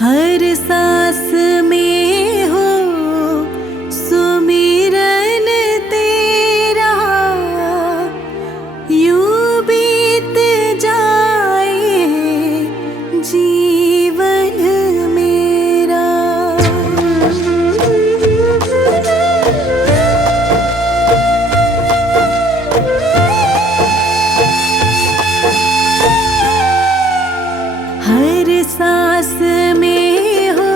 हर सांस में हो सुमिरन तेरा, यूं बीत जाए जीवन मेरा। हर सांस में हो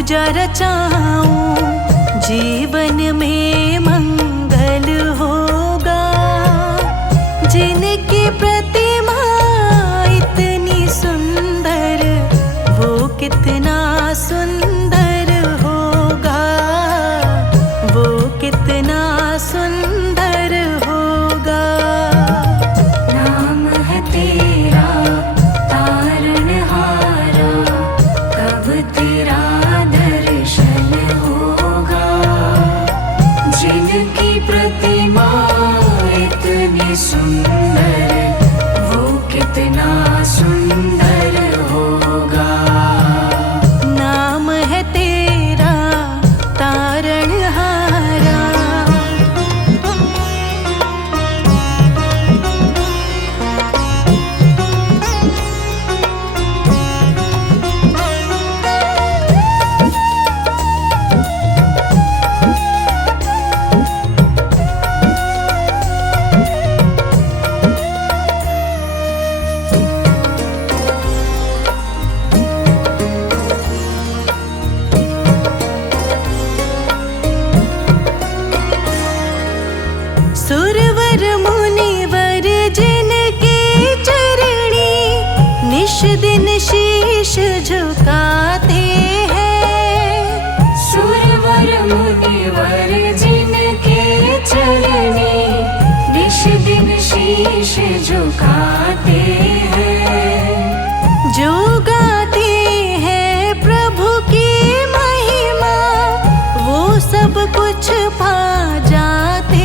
पूजा रचाऊं, जीवन में मंगल होगा। जिनकी प्रतिमा इतनी सुंदर, वो कितना सुंदर होगा, वो कितना सुंदर होगा। नाम है तेरा तारणहारा, कब तेरा दर्शन होगा। जिनकी प्रतिमा इतनी सुंदर, वो कितना सुंदर होगा। नाम है तेरा तारणहारा। सुरवर मुनिवर जिनके चरणी, निश दिन शीश झुकाते हैं। सुरवर मुनिवर जिनके चरणी, निश दिन शीश झुकाते हैं। जो गाते हैं प्रभु की महिमा, वो सब कुछ पा जाते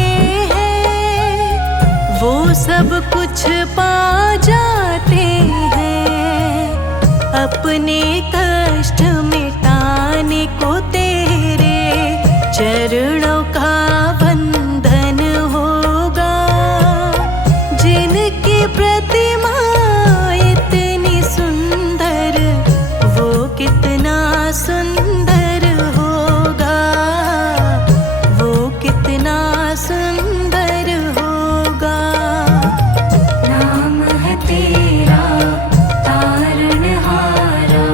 हैं, वो सब कुछ पा जाते हैं। अपने कष्ट मिटाने को तेरे चरणों का वंदन होगा। जिनकी प्रतिमा इतनी सुंदर, वो कितना सुंदर होगा, वो कितना सुंदर होगा। नाम है तेरा तारणहारा,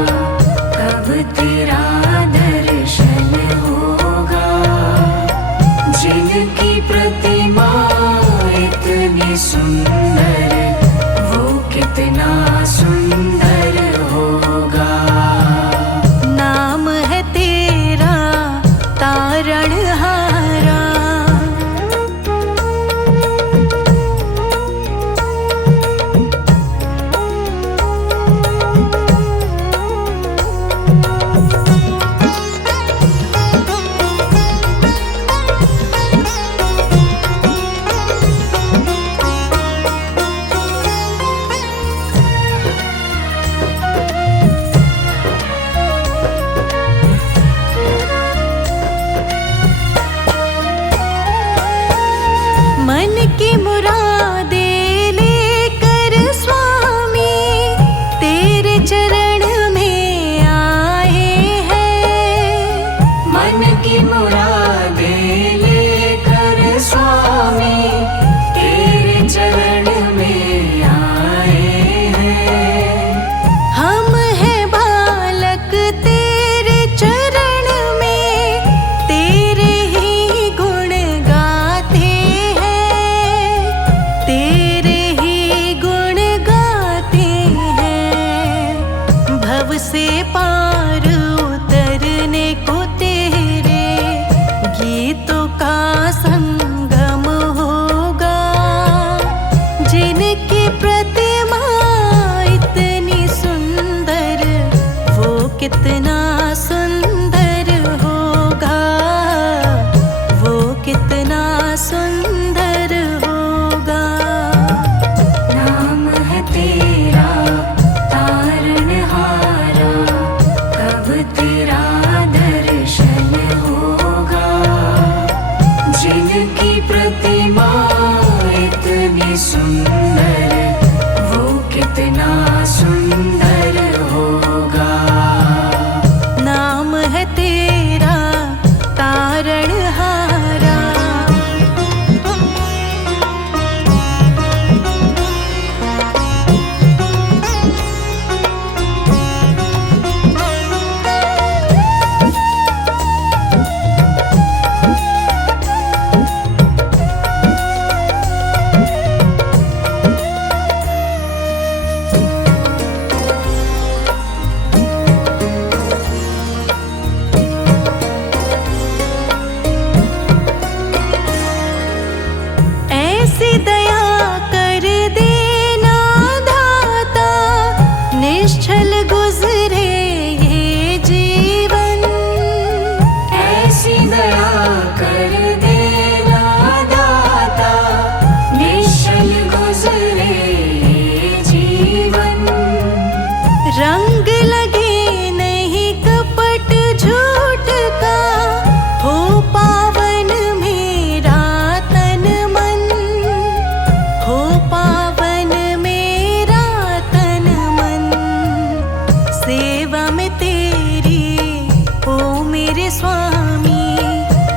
मेरे स्वामी,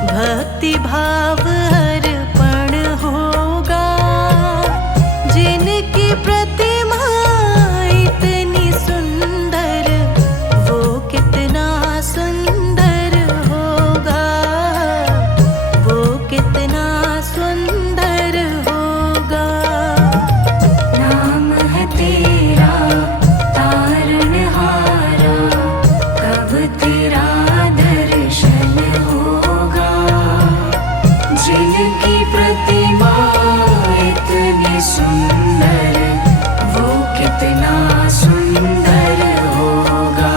भक्ति भाव अर्पण होगा। जिनकी प्रतिमा इतनी सुंदर, वो कितना सुंदर होगा, वो कितना सुंदर होगा। नाम है तेरा तारणहारा, कब तेरा दर्शन होगा। जिनकी प्रतिमा इतनी सुंदर, वो कितना सुंदर होगा।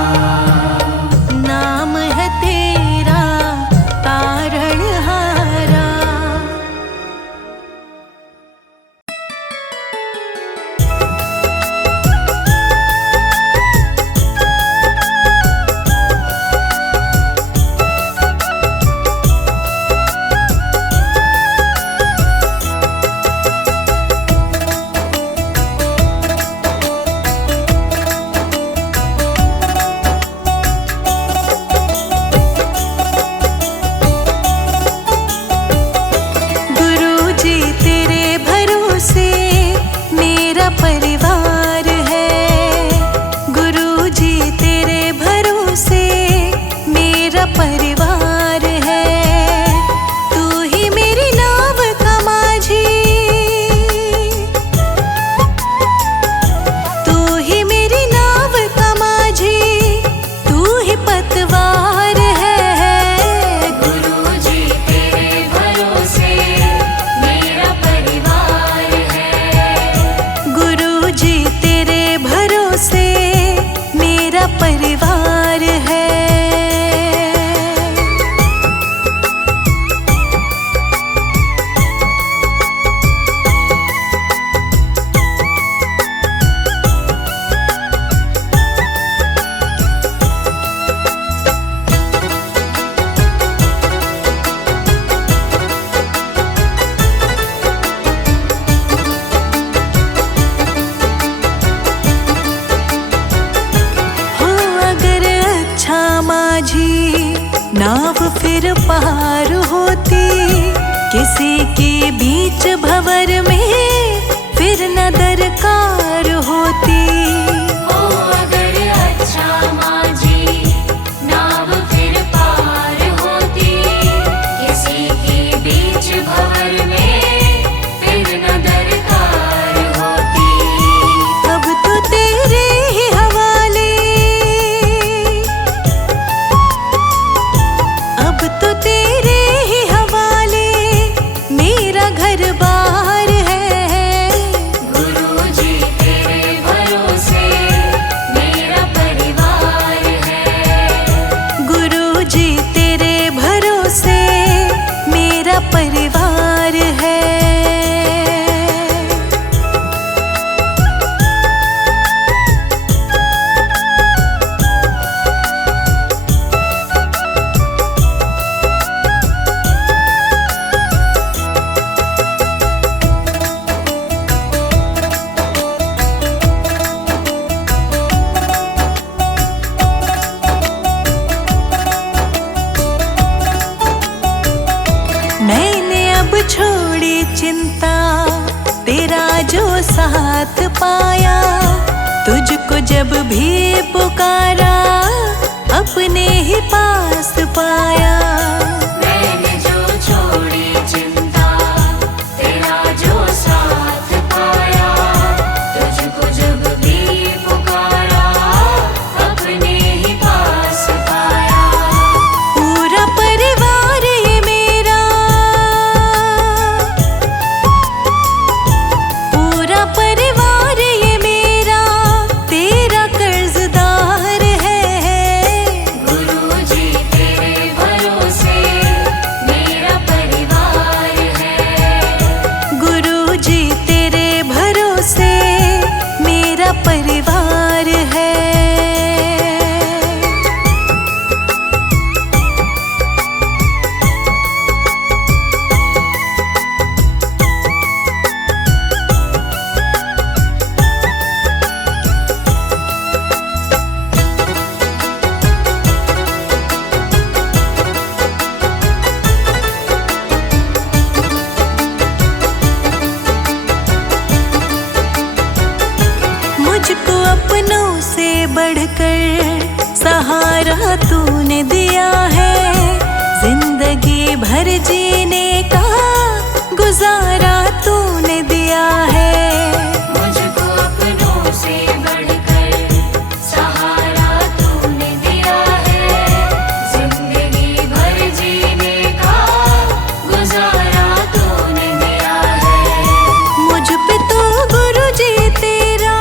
नाम है तेरा तारणहारा। गुरुजी तेरे भरोसे मेरा परिवार है। गुरुजी तेरे भरोसे मेरा परिवार है। तू ही मेरी नाव का माझी, तू ही मेरी नाव का माझी, तू ही पतवार है। गुरुजी तेरे भरोसे मेरा परिवार है। गुरुजी तेरे भरोसे मेरा परिवार है। हो अगर अच्छा माझी नाव फिर पार होती, किसी के बीच भंवर में फिर न दरकार होती। ओ अगर अच्छा माझी नाव फिर पार होती, किसी के बीच भंवर में फिर न दरकार होती। अब तो तेरे ही हवाले, अब तो तेरे ही हवाले मेरा घर बार है। गुरुजी तेरे भरोसे मेरा परिवार है। गुरुजी तेरे भरोसे मेरा परिवार है। मैंने अब छोड़ी चिंता, तेरा जो साथ पाया। तुझको जब भी पुकारा, अपने ही पास पाया। मैंने जो छोड़ी चिंता, तेरा जो साथ पाया। तुझको जब भी पुकारा, अपने ही पास पाया। पूरा परिवार ये मेरा, पूरा परिवार ये मेरा तेरा कर्जदार है। गुरुजी तेरे भर जीने का गुजारा तूने दिया है। मुझको अपनों से बढ़कर सहारा तूने दिया है। जिंदगी भर जीने का गुजारा तूने दिया है। मुझ पे तो गुरुजी तेरा,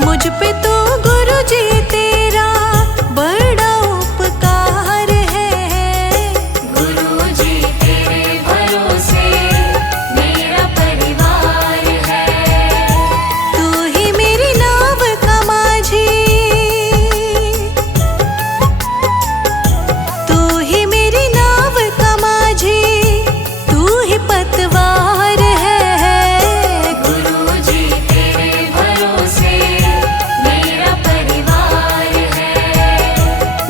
मुझ पे तो गुरुजी तेरा बड़ा उपकार है। गुरुजी तेरे भरोसे मेरा परिवार है। तू ही मेरी नाव का माझी, तू ही मेरी नाव का माझी, तू ही पतवार है। गुरुजी तेरे भरोसे मेरा परिवार है।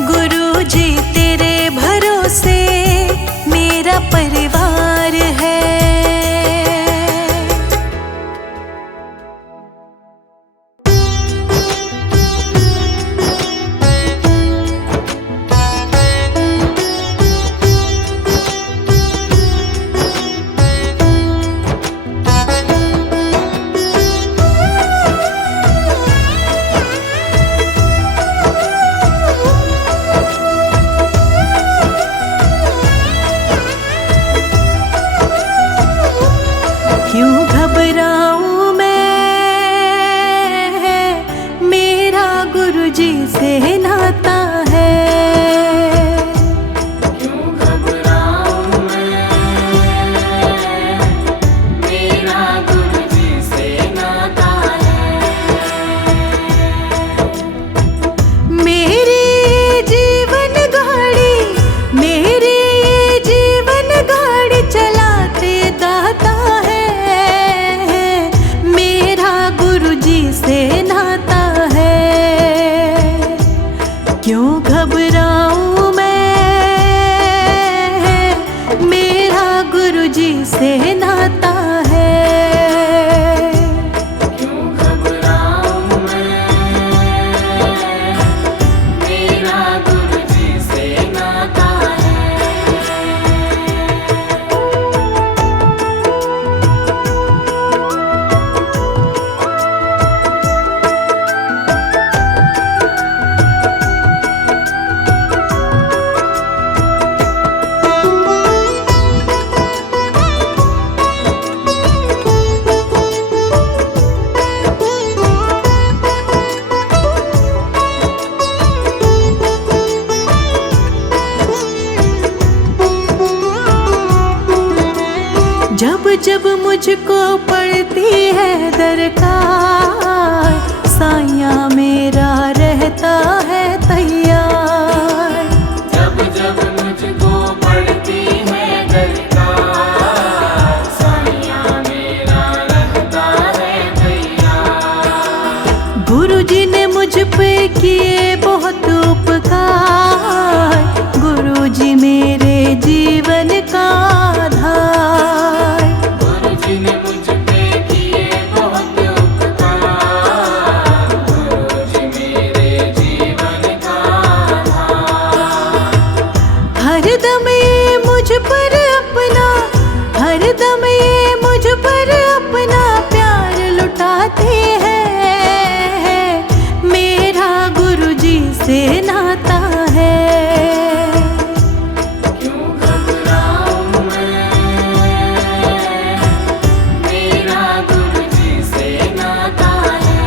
गुरुजी तेरे भरोसे मेरा परिवार है। क्यों घबराऊं मैं, मेरा गुरुजी से नाता है। क्यों घबराऊं मैं, मेरा गुरुजी से नाता है। मेरी जीवन गाड़ी, मेरी जीवन गाड़ी चलाते दाता है। मेरा गुरुजी से नाता है। क्यों घबराऊं मैं, मेरा गुरुजी से नाता है। क्यों घबराऊं मैं, मेरा गुरुजी से नाता है। जब जब मुझको पड़ती है दरकार, साया मेरा रहता है तैयार। जब जब मुझको पड़ती है दरकार, साया मेरा रहता है तैयार। गुरुजी ने मुझ पे किए बहुत उपकार, गुरुजी मेरे जीवन का आधार। गुरुजी ने मुझ पे किए बहुत उपकार, गुरुजी मेरे जीवन का आधार। हरदम ये मुझ पर अपना, हरदम ये मुझ पर अपना प्यार लुटाते हैं। मेरा गुरुजी से नाता है। क्यों घबराऊं मैं, मेरा गुरुजी से नाता है।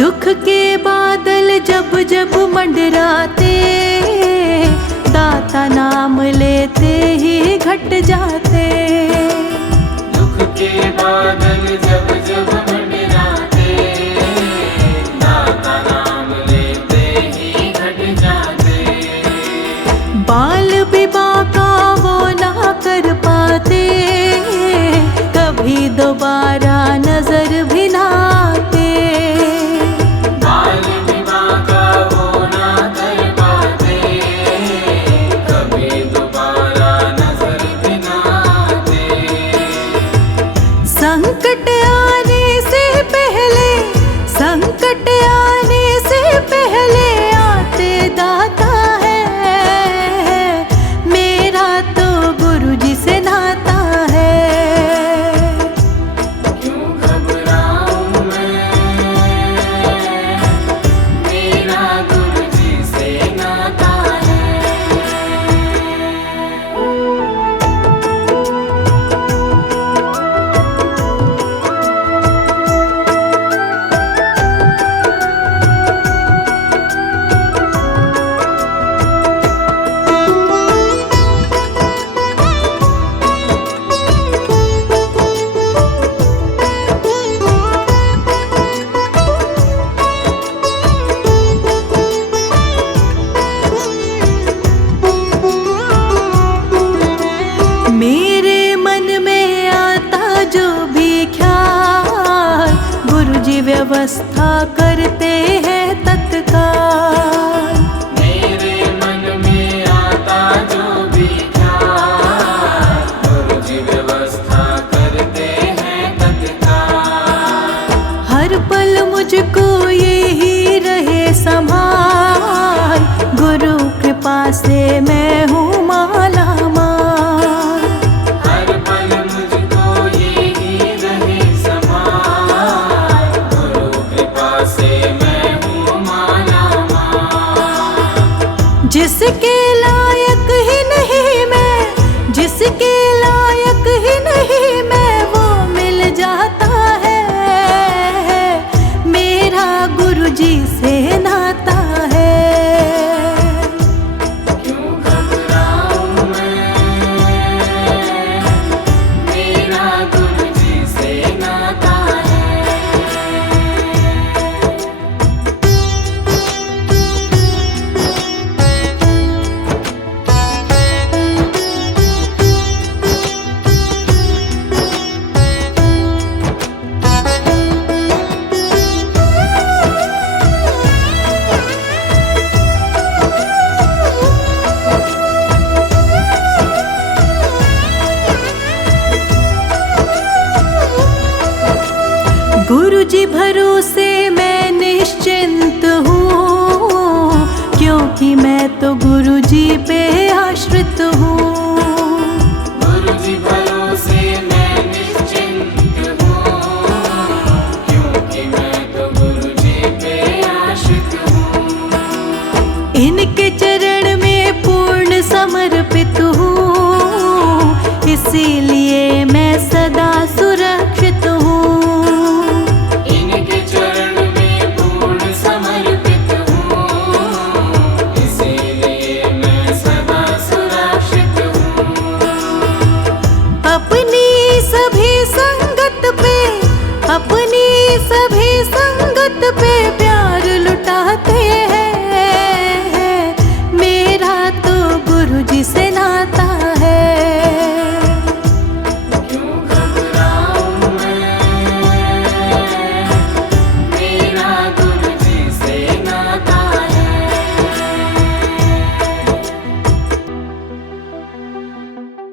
दुख के बादल जब जब मंडराते, दाता नाम लेते ही घट जाते। दुख के बादल जब जब मंडराते, दाता नाम लेते ही घट जाते। भी बाका वो ना कर पाते, कभी दोबारा नजर भी ना आते। बाल विवाह का वो ना कर पाते, कभी दोबारा नजर भी ना आते। संकट आने से पहले, संकट आने से पहले आते दाता है, मेरा तो गुरु जी से नाता है। क्यों घबराऊं मैं, मेरा गुरु जी से नाता है। मेरे मन में आता जो भी ख्याल, गुरु जी व्यवस्था करते हैं तत्काल। मेरे मन में आता जो भी ख्याल, गुरु जी व्यवस्था करते हैं तत्काल। हर पल मुझको यही रहे संभाल, गुरु कृपा से मैं हूँ माला माल। हर पल मुझको यही रहे संभाल, गुरु कृपा से मैं हूँ माला माल। जिसके लायक ही नहीं मैं, जिसके लायक ही नहीं मैं, वो मिल जाता है, मेरा गुरु जी से नाता है। क्यों घबराऊं मैं, मेरा गुरु जी से नाता है। गुरु जी भरोसे मैं निश्चिंत हूँ, क्योंकि मैं तो गुरु जी पे आश्रित हूँ। गुरु जी भरोसे मैं निश्चिंत हूँ, क्योंकि मैं तो गुरु जी पे आश्रित हूँ। इनके चरण